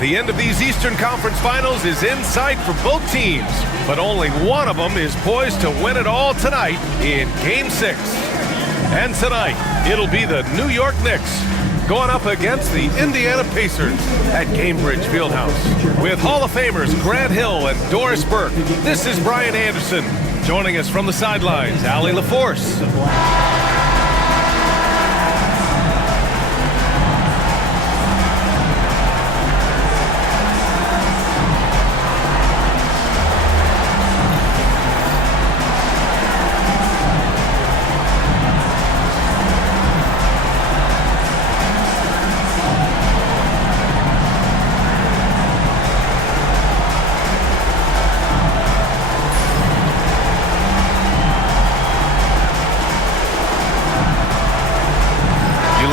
The end of these Eastern Conference Finals is in sight for both teams, but only one of them is poised to win it all tonight in Game 6. And tonight, it'll be the New York Knicks going up against the Indiana Pacers at Gainbridge Fieldhouse. With Hall of Famers Grant Hill and Doris Burke, this is Brian Anderson. Joining us from the sidelines, Allie LaForce.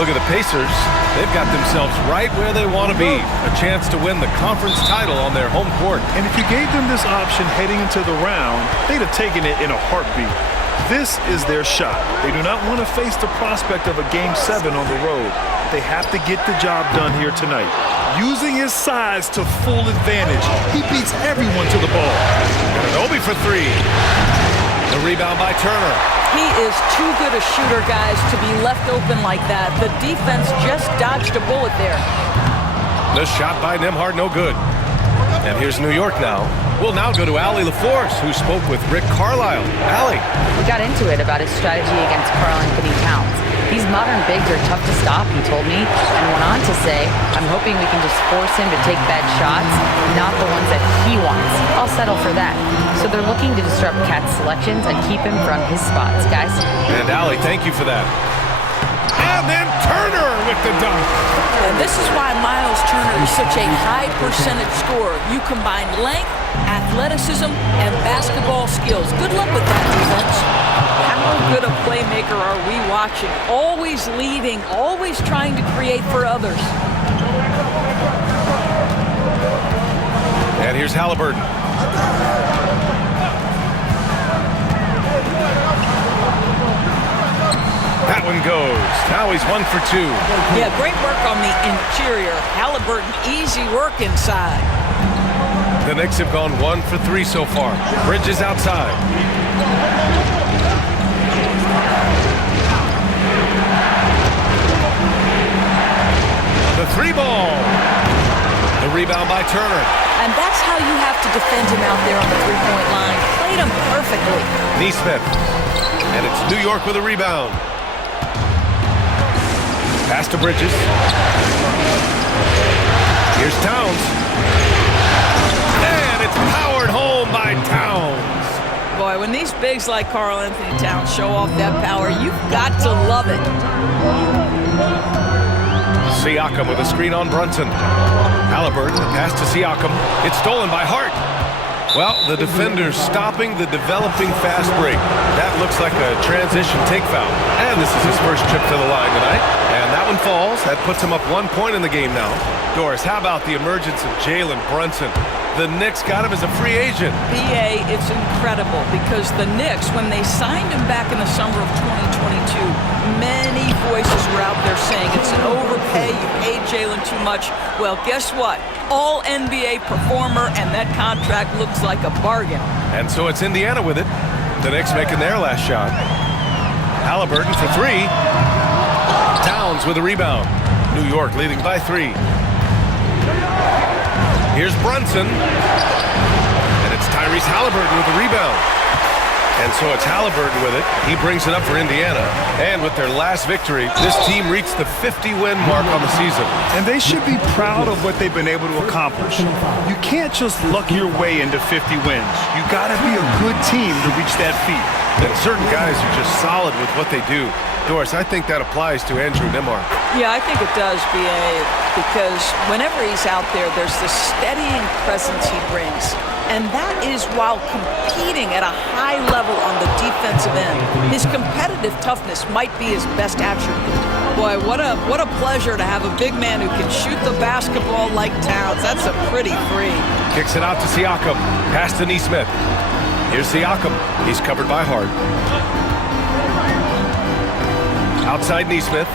Look at the Pacers. They've got themselves right where they want to be. A chance to win the conference title on their home court. And if you gave them this option heading into the round, they'd have taken it in a heartbeat. This is their shot. They do not want to face the prospect of a Game 7 on the road. They have to get the job done here tonight. Using his size to full advantage. He beats everyone to the ball. Obi for three. The rebound by Turner. He is too good a shooter, guys, to be left open like that. The defense just dodged a bullet there. The shot by Nembhard, no good. And here's New York now. We'll now go to Allie LaForce, who spoke with Rick Carlisle. Allie. We got into it about his strategy against Karl Anthony Towns. These modern bigs are tough to stop, he told me, and went on to say, I'm hoping we can just force him to take bad shots, not the ones that he wants. I'll settle for that. So they're looking to disrupt Cat's selections and keep him from his spots, guys. And Allie, thank you for that. And then Turner with the dunk. And this is why Miles Turner is such a high percentage scorer. You combine length, athleticism, and basketball skills. Good luck with that defense. How good a playmaker are we watching? Always leading, always trying to create for others. And here's Halliburton. That one goes. Now he's 1 for 2. Yeah, great work on the interior. Halliburton, easy work inside. The Knicks have gone 1 for 3 so far. Bridges outside. The three ball. The rebound by Turner. And that's how you have to defend him out there on the three-point line. Played him perfectly. Nesmith. And it's New York with a rebound. Pass to Bridges. Here's Towns. And it's powered home by Towns. Boy, when these bigs like Karl Anthony Towns show off that power, you've got to love it. Siakam with a screen on Brunson. Halliburton, the pass to Siakam. It's stolen by Hart. Well, the defender's stopping the developing fast break. That looks like a transition take foul. And this is his first trip to the line tonight. And that one falls. That puts him up 1 point in the game now. Doris, how about the emergence of Jalen Brunson? The Knicks got him as a free agent. BA, it's incredible because the Knicks, when they signed him back in the summer of 2022, many voices were out there saying it's an overpay, you paid Jalen too much. Well, guess what? All NBA performer, and that contract looks like a bargain. And so it's Indiana with it. The Knicks making their last shot. Halliburton for three. Towns with a rebound. New York leading by 3. Here's Brunson. And it's Tyrese Halliburton with the rebound. And so it's Halliburton with it. He brings it up for Indiana. And with their last victory, this team reached the 50-win mark on the season. And they should be proud of what they've been able to accomplish. You can't just luck your way into 50 wins. You got to be a good team to reach that feat. And certain guys are just solid with what they do. Doris, I think that applies to Andrew Nembhard. Yeah, I think it does, BA, because whenever he's out there, there's this steadying presence he brings. And that is while competing at a high level on the defensive end. His competitive toughness might be his best attribute. Boy, what a pleasure to have a big man who can shoot the basketball like Towns. That's a pretty free. Kicks it out to Siakam. Pass to Nesmith. Here's Siakam. He's covered by Hart. Outside Nesmith.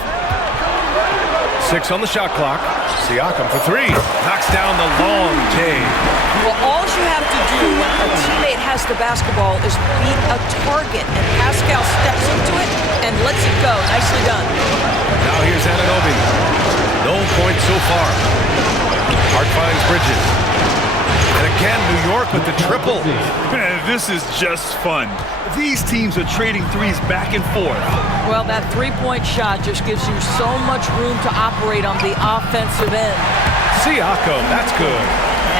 6 on the shot clock. Siakam for three. Knocks down the long J. Well, all you have to do when a teammate has the basketball is beat a target, and Pascal steps into it and lets it go. Nicely done. Now here's Anunoby. No points so far. Hart finds Bridges. And again, New York with the triple. Man, this is just fun. These teams are trading threes back and forth. Well, that three-point shot just gives you so much room to operate on the offensive end. Siakam, that's good.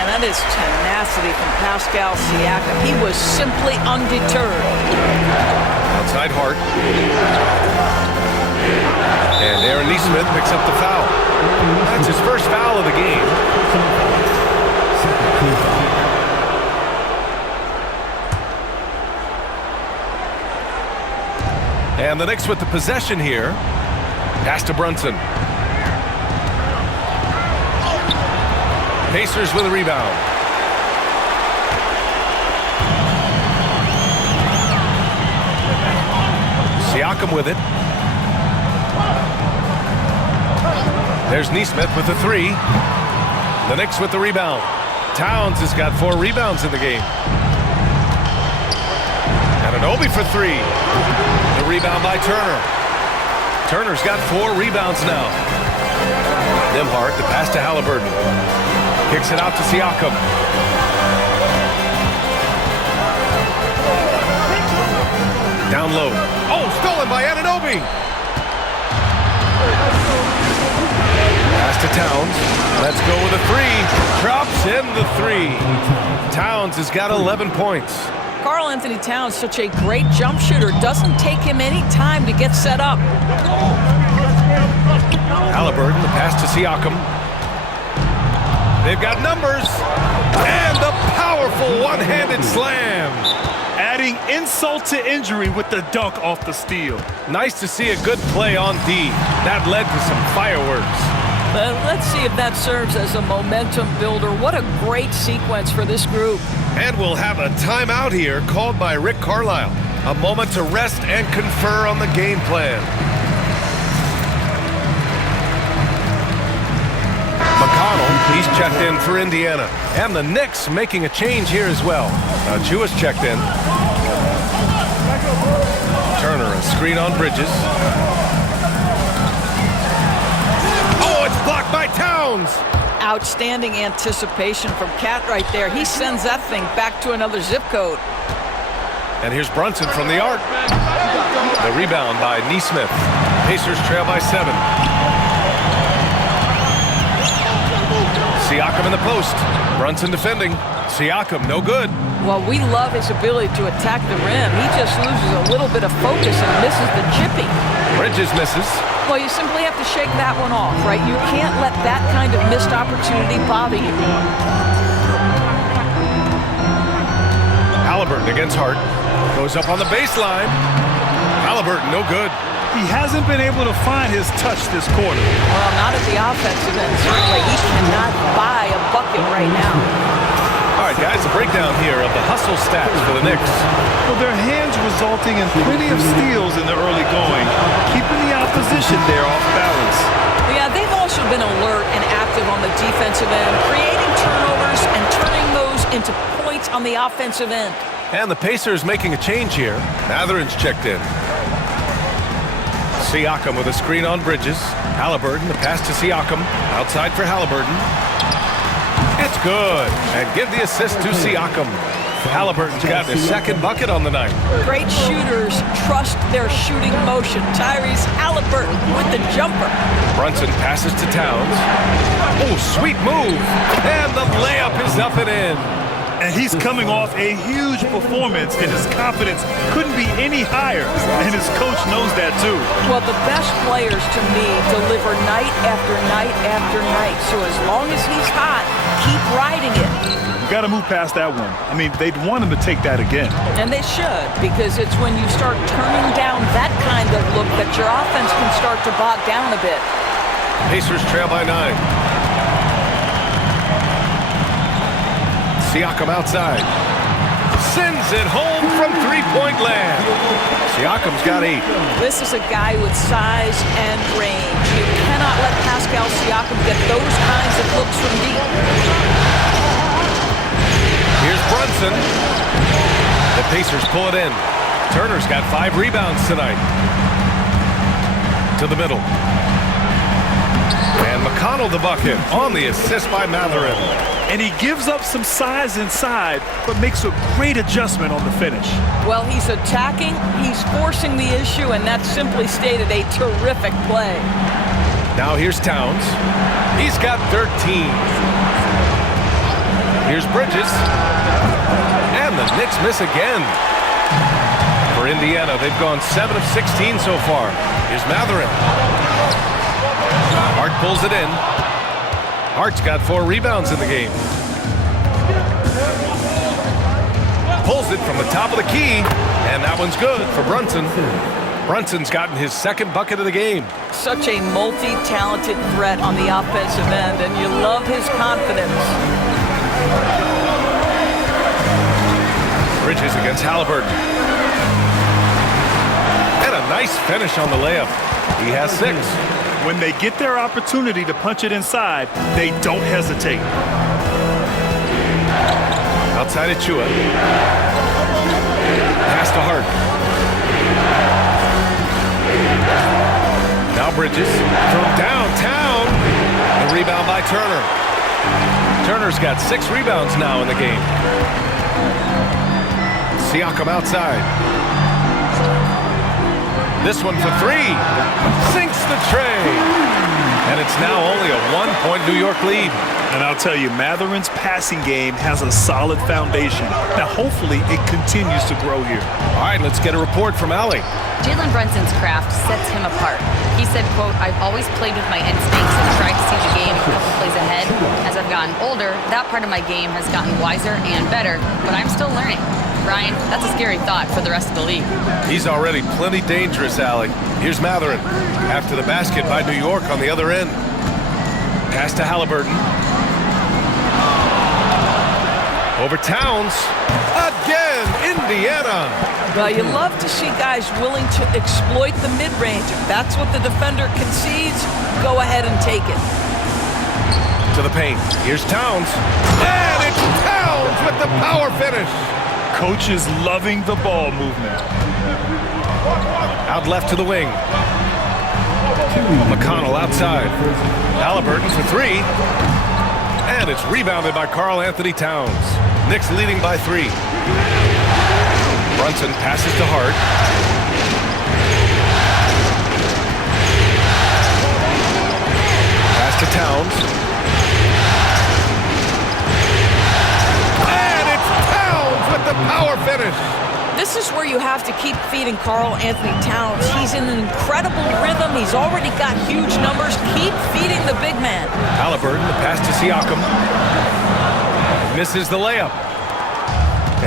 And that is tenacity from Pascal Siakam. He was simply undeterred. Outside Hart. And Aaron Nesmith picks up the foul. That's his first foul of the game. And the Knicks with the possession here. Pass to Brunson. Pacers with a rebound. Siakam with it. There's Nesmith with the three. The Knicks with the rebound. Towns has got 4 rebounds in the game. Anunoby for three. The rebound by Turner. Turner's got 4 rebounds now. Nembhard, the pass to Halliburton. Kicks it out to Siakam. Down low. Oh, stolen by Anunoby. Pass to Towns. Let's go with a three. Drops in the three. Towns has got 11 points. Karl Anthony Towns, such a great jump shooter. Doesn't take him any time to get set up. Halliburton, the pass to Siakam. They've got numbers. And the powerful one-handed slam. Adding insult to injury with the dunk off the steal. Nice to see a good play on D. That led to some fireworks. Let's see if that serves as a momentum builder. What a great sequence for this group. And we'll have a timeout here called by Rick Carlisle. A moment to rest and confer on the game plan. McConnell, he's checked in for Indiana. And the Knicks making a change here as well. Jewish checked in. Turner, a screen on Bridges. Oh, it's blocked by Towns. Outstanding anticipation from Cat right there. He sends that thing back to another zip code. And here's Brunson from the arc. The rebound by Nesmith. Pacers trail by 7. Siakam in the post. Brunson defending. Siakam, no good. Well, we love his ability to attack the rim. He just loses a little bit of focus and misses the chippy. Bridges misses. Well, you simply have to shake that one off, right? You can't let that kind of missed opportunity bother you. Halliburton against Hart. Goes up on the baseline. Halliburton, no good. He hasn't been able to find his touch this quarter. Well, not at the offensive end, certainly. He cannot buy a bucket right now. All right, guys, a breakdown here of the hustle stats for the Knicks. Well, their hands resulting in plenty of steals in the early going, keeping the opposition there off balance. Yeah, they've also been alert and active on the defensive end, creating turnovers and turning those into points on the offensive end. And the Pacers making a change here. Mathurin's checked in. Siakam with a screen on Bridges. Halliburton, the pass to Siakam. Outside for Halliburton. It's good. And give the assist to Siakam. Halliburton's got his second bucket on the night. Great shooters trust their shooting motion. Tyrese Halliburton with the jumper. Brunson passes to Towns. Oh, sweet move. And the layup is up and in. And he's coming off a huge performance, and his confidence couldn't be any higher. And his coach knows that, too. Well, the best players, to me, deliver night after night after night. So as long as he's hot, keep riding it. Got to move past that one. I mean, they'd want him to take that again. And they should, because it's when you start turning down that kind of look that your offense can start to bog down a bit. Pacers trail by 9. Siakam outside. sends it home from three-point land. Siakam's got 8. This is a guy with size and range. You cannot let Pascal Siakam get those kinds of looks from deep. Here's Brunson. The Pacers pull it in. Turner's got 5 rebounds tonight. To the middle. And McConnell the bucket on the assist by Mathurin. And he gives up some size inside, but makes a great adjustment on the finish. Well, he's attacking, he's forcing the issue, and that's simply stated a terrific play. Now here's Towns. He's got 13. Here's Bridges. And the Knicks miss again. For Indiana, they've gone 7 of 16 so far. Here's Mathurin. Hart pulls it in. Hart's got 4 rebounds in the game. Pulls it from the top of the key, and that one's good for Brunson. Brunson's gotten his 2nd bucket of the game. Such a multi-talented threat on the offensive end, and you love his confidence. Bridges against Halliburton. And a nice finish on the layup. He has 6. When they get their opportunity to punch it inside, they don't hesitate. Outside Achua. Pass to Hart. Now Bridges from downtown. The rebound by Turner. Turner's got 6 rebounds now in the game. Siakam outside. This one for 3. Sinks the tray. And it's now only a 1-point New York lead. And I'll tell you, Mathurin's passing game has a solid foundation. Now, hopefully, it continues to grow here. All right, let's get a report from Allie. Jalen Brunson's craft sets him apart. He said, quote, "I've always played with my instincts and tried to see the game a couple plays ahead. As I've gotten older, that part of my game has gotten wiser and better, but I'm still learning." Ryan, that's a scary thought for the rest of the league. He's already plenty dangerous, Allie. Here's Mathurin. After the basket by New York on the other end. Pass to Halliburton. Over Towns. Again, Indiana. Well, you love to see guys willing to exploit the mid-range. If that's what the defender concedes, go ahead and take it. To the paint. Here's Towns. And it's Towns with the power finish. Coach is loving the ball movement. Out left to the wing. McConnell outside. Halliburton for 3. And it's rebounded by Karl Anthony Towns. Knicks leading by 3. Brunson passes to Hart. Pass to Towns. And it's Towns with the power finish. This is where you have to keep feeding Karl Anthony Towns. He's in an incredible rhythm. He's already got huge numbers. Keep feeding the big man. Halliburton, the pass to Siakam. Misses the layup.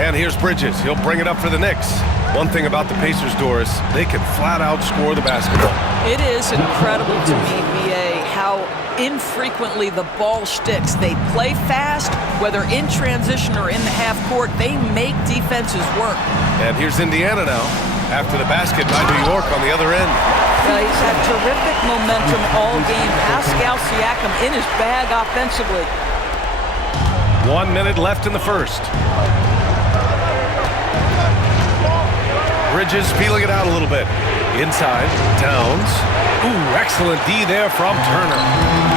And here's Bridges. He'll bring it up for the Knicks. One thing about the Pacers, Doris, they can flat out score the basketball. It is incredible to me, B.A., how infrequently the ball sticks. They play fast, whether in transition or in the half court. They make defenses work. And here's Indiana now, after the basket by New York on the other end. He's had terrific momentum all game. Pascal Siakam in his bag offensively. 1 minute left in the first. Bridges feeling it out a little bit. Inside, Towns. Ooh, excellent D there from Turner.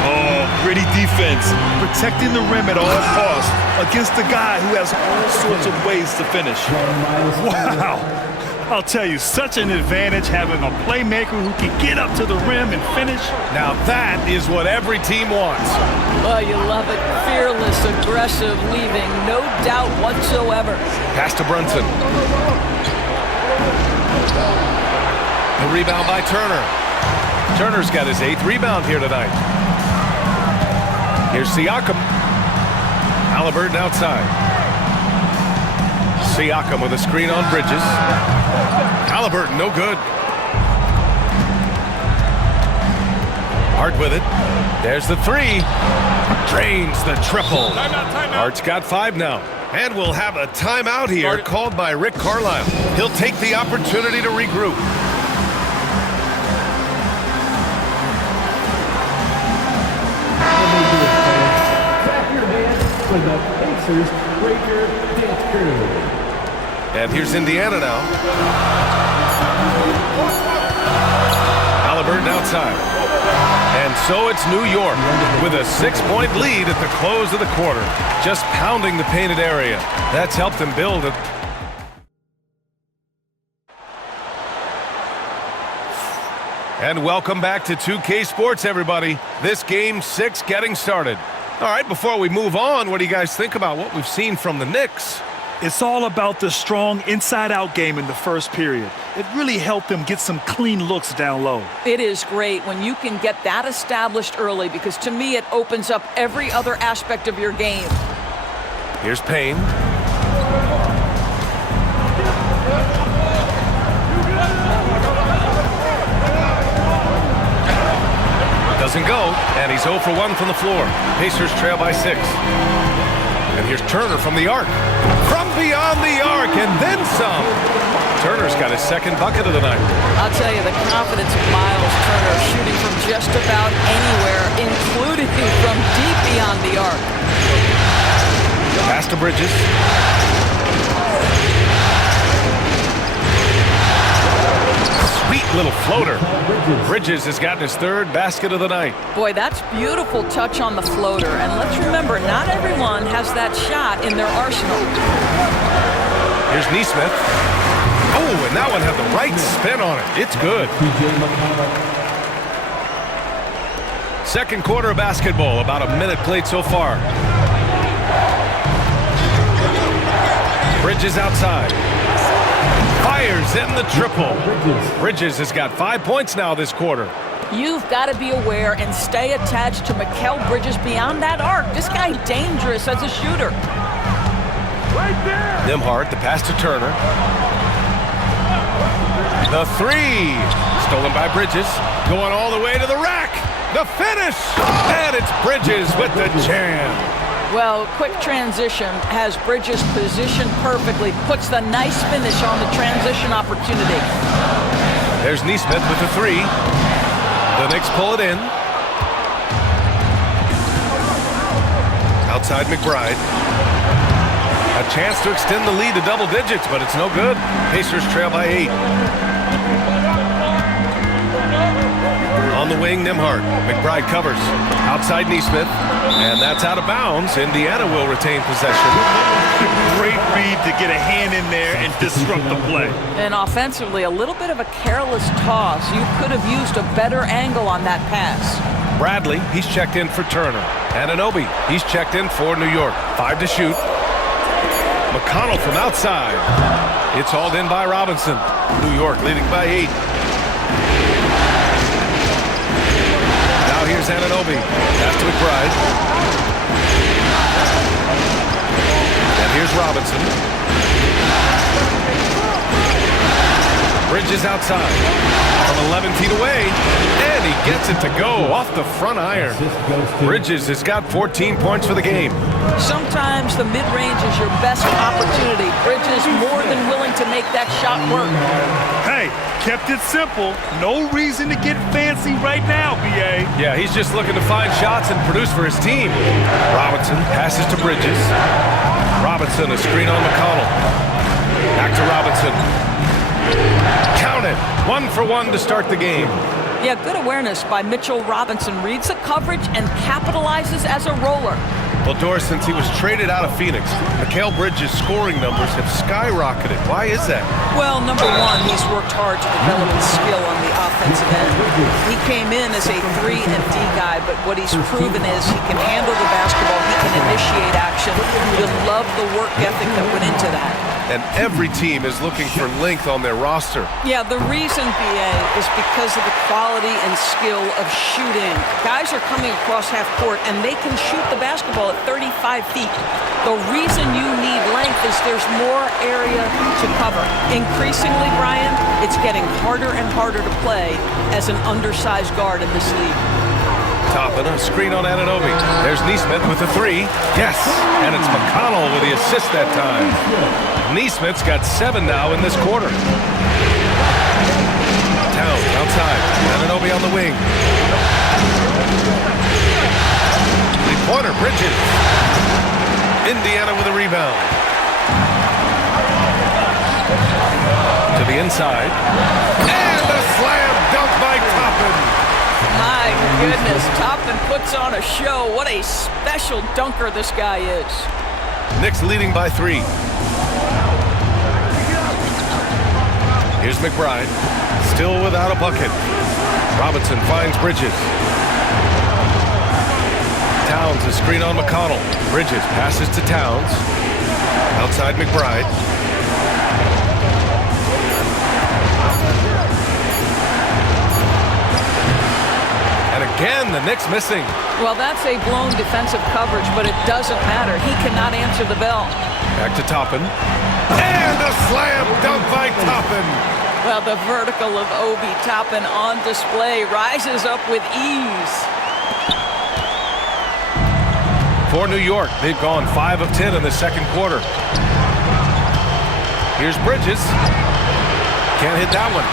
Oh, gritty defense. Protecting the rim at all costs against a guy who has all sorts of ways to finish. Wow. I'll tell you, such an advantage having a playmaker who can get up to the rim and finish. Now that is what every team wants. Well, you love it. Fearless, aggressive, leaving no doubt whatsoever. Pass to Brunson. The rebound by Turner. Turner's got his 8th rebound here tonight. Here's Siakam. Halliburton outside. Siakam with a screen on Bridges. Halliburton, no good. Hart with it. There's the 3. Drains the triple. Hart's got 5 now. And we'll have a timeout here called by Rick Carlisle. He'll take the opportunity to regroup. And here's Indiana now. Halliburton outside. And so it's New York with a 6-point lead at the close of the quarter. Just pounding the painted area. That's helped them build it. And welcome back to 2K Sports, everybody. This Game 6 getting started. All right, before we move on, what do you guys think about what we've seen from the Knicks? It's all about the strong inside-out game in the first period. It really helped them get some clean looks down low. It is great when you can get that established early because to me it opens up every other aspect of your game. Here's Payne. Doesn't go, and he's 0 for 1 from the floor. Pacers trail by 6. And here's Turner from the arc. From beyond the arc, and then some. Turner's got his second bucket of the night. I'll tell you, the confidence of Miles Turner shooting from just about anywhere, including from deep beyond the arc. Pass to Bridges. Sweet little floater. Bridges has gotten his third basket of the night. Boy, that's beautiful touch on the floater. And let's remember, not everyone has that shot in their arsenal. Here's Nesmith. Oh, and that one had the right spin on it. It's good. Second quarter of basketball, about a minute played so far. Bridges outside. Fires in the triple. Bridges has got 5 points now this quarter. You've got to be aware and stay attached to Mikal Bridges beyond that arc. This guy's dangerous as a shooter. Right there. Nembhard, the pass to Turner. The three. Stolen by Bridges. Going all the way to the rack. The finish. And it's Bridges with the jam. Well, quick transition has Bridges positioned perfectly, puts the nice finish on the transition opportunity. There's Nesmith with the three. The Knicks pull it in. Outside McBride. A chance to extend the lead to double digits, but it's no good. Pacers trail by 8. On the wing, Nembhard. McBride covers. Outside Nesmith. And that's out of bounds. Indiana will retain possession. Great read to get a hand in there and disrupt the play. And offensively, a little bit of a careless toss. You could have used a better angle on that pass. Bradley, he's checked in for Turner. Anunoby, he's checked in for New York. 5 to shoot. McConnell from outside. It's hauled in by Robinson. New York leading by 8. Now here's Anunoby. Pass to McBride. And here's Robinson. Bridges outside. From 11 feet away. And he gets it to go off the front iron. Bridges has got 14 points for the game. Sometimes the mid-range is your best opportunity. Bridges more than willing to make that shot work. Hey, kept it simple. No reason to get fancy right now, B.A. Yeah, he's just looking to find shots and produce for his team. Robinson passes to Bridges. Robinson, a screen on McConnell. Back to Robinson. Count it. 1 for 1 to start the game. Yeah, good awareness by Mitchell Robinson. Reads the coverage and capitalizes as a roller. Well, Doris, since he was traded out of Phoenix, Mikal Bridges' scoring numbers have skyrocketed. Why is that? Well, number one, he's worked hard to develop his skill on the offensive end. He came in as a 3 and D guy, but what he's proven is he can handle the basketball, he can initiate action. You love the work ethic that went into that. And every team is looking for length on their roster. Yeah, the reason, BA, is because of the quality and skill of shooting. Guys are coming across half court, and they can shoot the basketball at 35 feet. The reason you need length is there's more area to cover. Increasingly, Brian, it's getting harder and harder to play as an undersized guard in this league. Toppin, a screen on Anunoby. There's Neesmith with the three. Yes, and it's McConnell with the assist that time. Neesmith's got 7 now in this quarter. Towns outside. Anunoby on the wing. Three-pointer, Bridges. Indiana with a rebound. To the inside. And a slam dunk by Toppin. My goodness, Toppin puts on a show. What a special dunker this guy is. Knicks leading by 3. Here's McBride. Still without a bucket. Robinson finds Bridges. Towns a screen on McConnell. Bridges passes to Towns. Outside McBride. And again, the Knicks missing. Well, that's a blown defensive coverage, but it doesn't matter. He cannot answer the bell. Back to Toppin. And a slam dunk by Toppin. Well, the vertical of Obi Toppin on display, rises up with ease. For New York, they've gone 5 of 10 in the second quarter. Here's Bridges. Can't hit that one.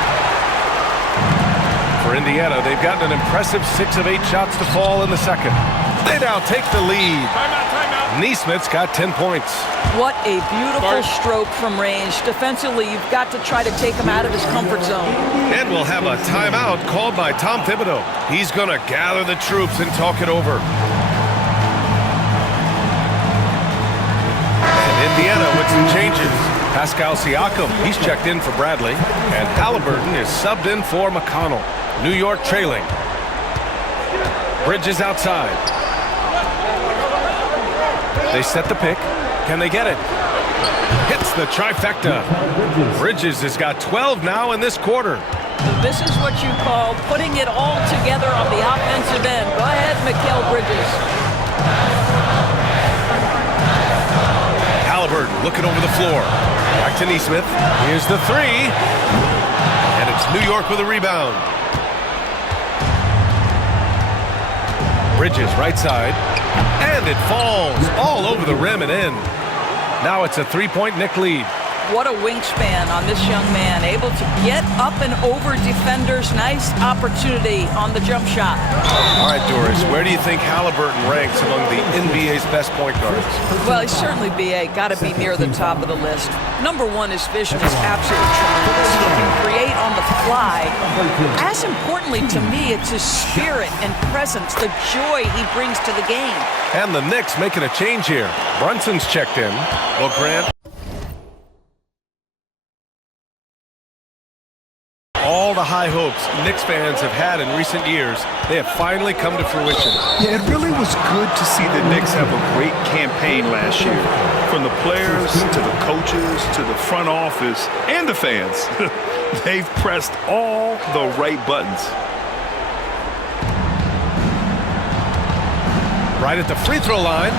For Indiana, they've gotten an impressive 6 of 8 shots to fall in the second. They now take the lead. Timeout. Neesmith's got 10 points. What a beautiful stroke from range. Defensively, you've got to try to take him out of his comfort zone. And we'll have a timeout called by Tom Thibodeau. He's going to gather the troops and talk it over. And Indiana with some changes. Pascal Siakam, he's checked in for Bradley. And Halliburton is subbed in for McConnell. New York trailing. Bridges outside. They set the pick. Can they get it? Hits the trifecta. Bridges has got 12 now in this quarter. This is what you call putting it all together on the offensive end. Go ahead, Mikal Bridges. Halliburton looking over the floor. Back to Neesmith. Here's the three. And it's New York with a rebound. Bridges right side. And it falls all over the rim and in. Now it's a 3-point Knick lead. What a wingspan on this young man. Able to get up and over defenders. Nice opportunity on the jump shot. All right, Doris, where do you think Halliburton ranks among the NBA's best point guards? Well, he's certainly, B.A., got to be near the top of the list. Number one, his vision is absolutely tremendous. He can create on the fly. As importantly to me, it's his spirit and presence, the joy he brings to the game. And the Knicks making a change here. Brunson's checked in. Well, Grant, all the high hopes Knicks fans have had in recent years, they have finally come to fruition. Yeah, it really was good to see the Knicks have a great campaign last year. From the players to the coaches to the front office and the fans. They've pressed all the right buttons. Right at the free throw line.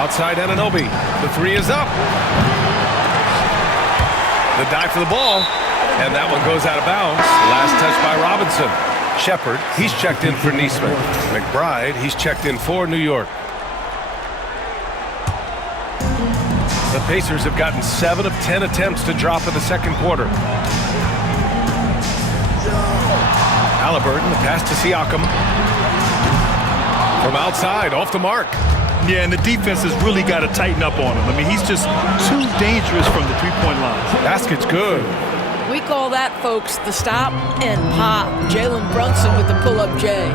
Outside Anunoby. The three is up. The dive for the ball. And that one goes out of bounds. Last touch by Robinson. Shepard, he's checked in for Neesmith. McBride, he's checked in for New York. The Pacers have gotten 7 of 10 attempts to drop in the second quarter. Halliburton, the pass to Siakam. From outside, off the mark. Yeah, and the defense has really got to tighten up on him. I mean, he's just too dangerous from the three-point line. Basket's good. We call that, folks, the stop and pop. Jalen Brunson with the pull-up J.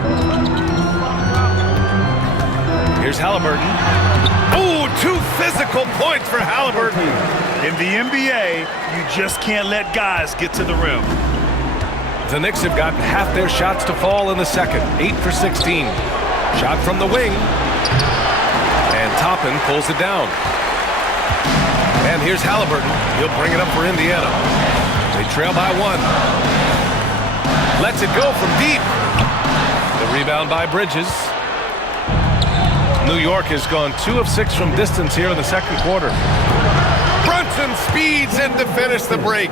Here's Halliburton. Oh, 2 physical points for Halliburton. In the NBA, you just can't let guys get to the rim. The Knicks have gotten half their shots to fall in the second. 8 for 16. Shot from the wing. And Toppin pulls it down. And here's Halliburton. He'll bring it up for Indiana. They trail by 1. Lets it go from deep. The rebound by Bridges. New York has gone 2 of 6 from distance here in the second quarter. Brunson speeds in to finish the break.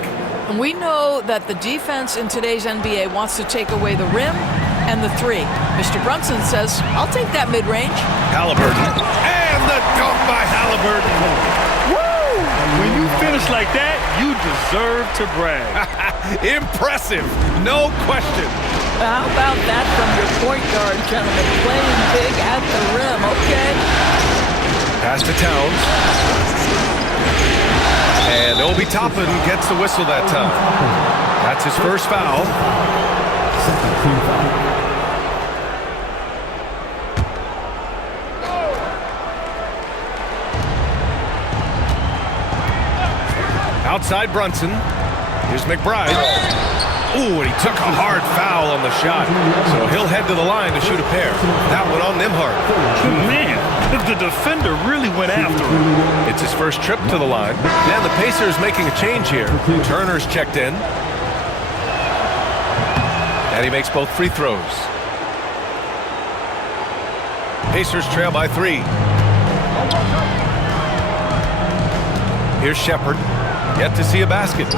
And we know that the defense in today's NBA wants to take away the rim And the three. Mr. Brunson says, I'll take that mid-range. Halliburton. And the dunk by Halliburton. Woo! When you finish like that, you deserve to brag. Impressive. No question. How about that from your point guard, gentlemen? Playing big at the rim, okay? Pass to Towns. And Obi Toppin gets the whistle that time. That's his first foul. Outside Brunson. Here's McBride. Ooh, and he took a hard foul on the shot. So he'll head to the line to shoot a pair. That one on Nembhard. Man, the defender really went after him. It's his first trip to the line. And the Pacers making a change here. Turner's checked in. And he makes both free throws. Pacers trail by 3. Here's Shepherd. Yet to see a basket.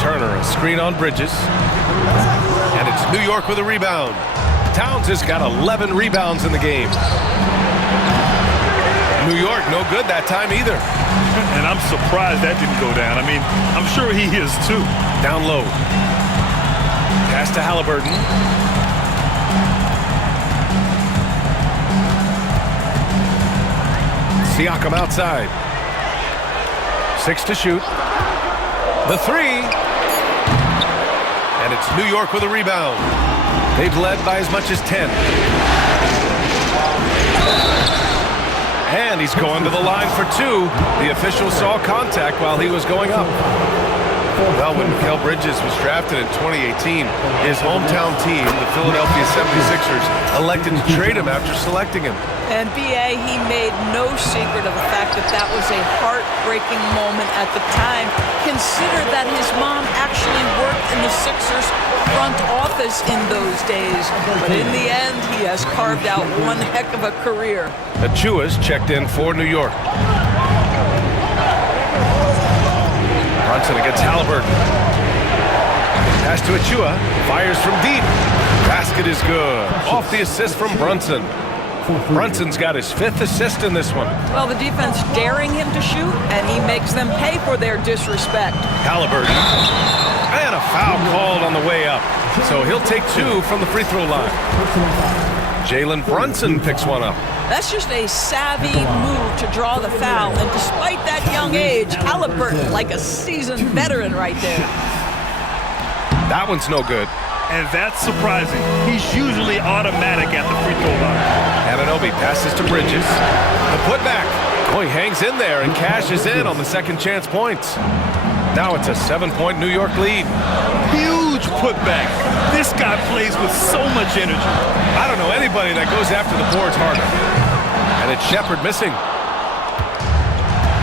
Turner, a screen on Bridges. And it's New York with a rebound. Towns has got 11 rebounds in the game. New York, no good that time either. And I'm surprised that didn't go down. I mean, I'm sure he is too. Down low. Pass to Halliburton. Siakam outside. 6 to shoot. The 3. And it's New York with a rebound. They've led by as much as 10. And he's going to the line for 2. The official saw contact while he was going up. Well, when Mikal Bridges was drafted in 2018, his hometown team, the Philadelphia 76ers, elected to trade him after selecting him. And B.A., he made no secret of the fact that that was a heartbreaking moment at the time. Consider that his mom actually worked in the Sixers front office in those days. But in the end, he has carved out one heck of a career. Achua's checked in for New York. Brunson against Halliburton. Pass to Achua. Fires from deep. Basket is good. Off the assist from Brunson. Brunson's got his 5th assist in this one. Well, the defense daring him to shoot, and he makes them pay for their disrespect. Halliburton. And a foul called on the way up. So he'll take 2 from the free throw line. Jalen Brunson picks one up. That's just a savvy move to draw the foul. And despite that young age, Halliburton like a seasoned veteran right there. That one's no good. And that's surprising. He's usually automatic at the free throw line. Anunoby passes to Bridges. The putback. Oh, he hangs in there and cashes in on the second chance points. Now it's a 7-point New York lead. Huge putback. This guy plays with so much energy. I don't know anybody that goes after the boards harder. And it's Shepherd missing.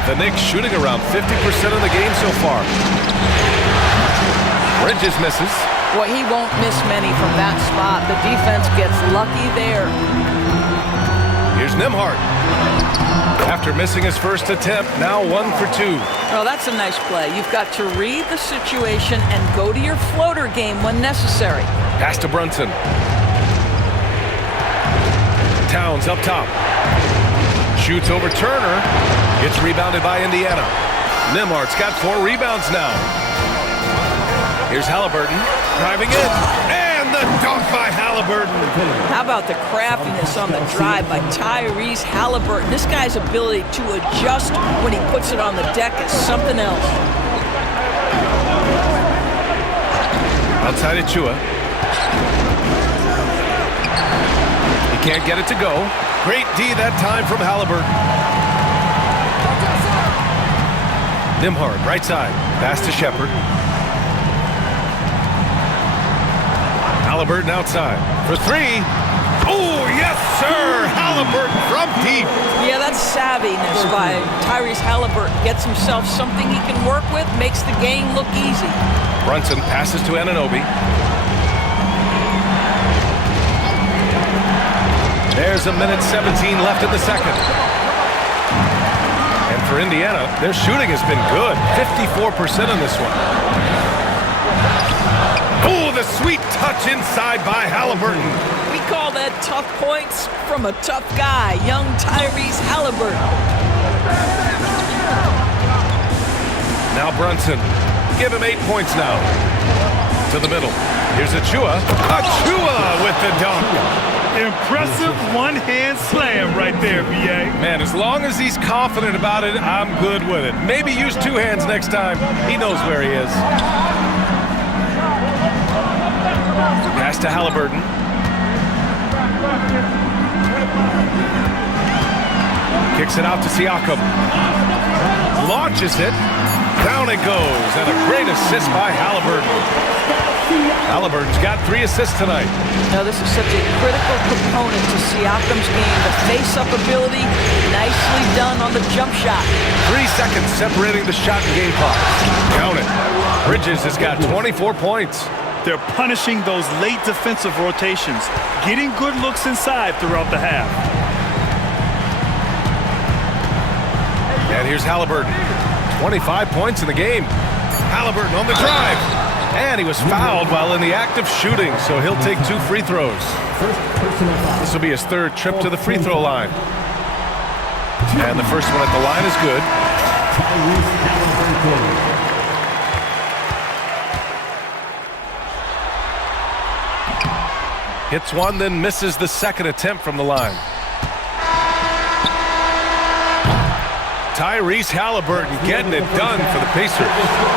The Knicks shooting around 50% of the game so far. Bridges misses. Well, he won't miss many from that spot. The defense gets lucky there. Here's Nembhard. After missing his first attempt, now 1 for 2. Well, that's a nice play. You've got to read the situation and go to your floater game when necessary. Pass to Brunson. Towns up top. Shoots over Turner. It's rebounded by Indiana. Nembhard's got 4 rebounds now. Here's Halliburton driving in. And the dunk by Halliburton. How about the craftiness on the drive by Tyrese Halliburton? This guy's ability to adjust when he puts it on the deck is something else. Outside Achua. He can't get it to go. Great D that time from Halliburton. Nembhard, right side. Pass to Shepherd. Halliburton outside for 3. Oh, yes, sir! Halliburton from deep. Yeah, that's savviness by Tyrese Halliburton. Gets himself something he can work with, makes the game look easy. Brunson passes to Anunoby. There's a minute 17 left in the second. And for Indiana, their shooting has been good. 54% in this one. a sweet touch inside by Halliburton. We call that tough points from a tough guy, young Tyrese Halliburton. Now Brunson. Give him 8 points now. To the middle. Here's Achua. Achua with the dunk. Impressive one-hand slam right there, B.A. Man, as long as he's confident about it, I'm good with it. Maybe use 2 hands next time. He knows where he is. Pass to Halliburton. Kicks it out to Siakam. Launches it. Down it goes. And a great assist by Halliburton. Halliburton's got 3 assists tonight. Now, this is such a critical component to Siakam's game. The face-up ability, nicely done on the jump shot. 3 seconds separating the shot and game clock. Count it. Bridges has got 24 points. They're punishing those late defensive rotations, getting good looks inside throughout the half. And here's Halliburton. 25 points in the game. Halliburton on the drive. And he was fouled while in the act of shooting, so he'll take 2 free throws. This will be his 3rd trip to the free throw line. And the first one at the line is good. Hits one, then misses the 2nd attempt from the line. Tyrese Halliburton getting it done for the Pacers,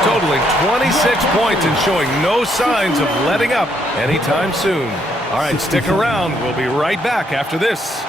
totaling 26 points and showing no signs of letting up anytime soon. All right, stick around. We'll be right back after this.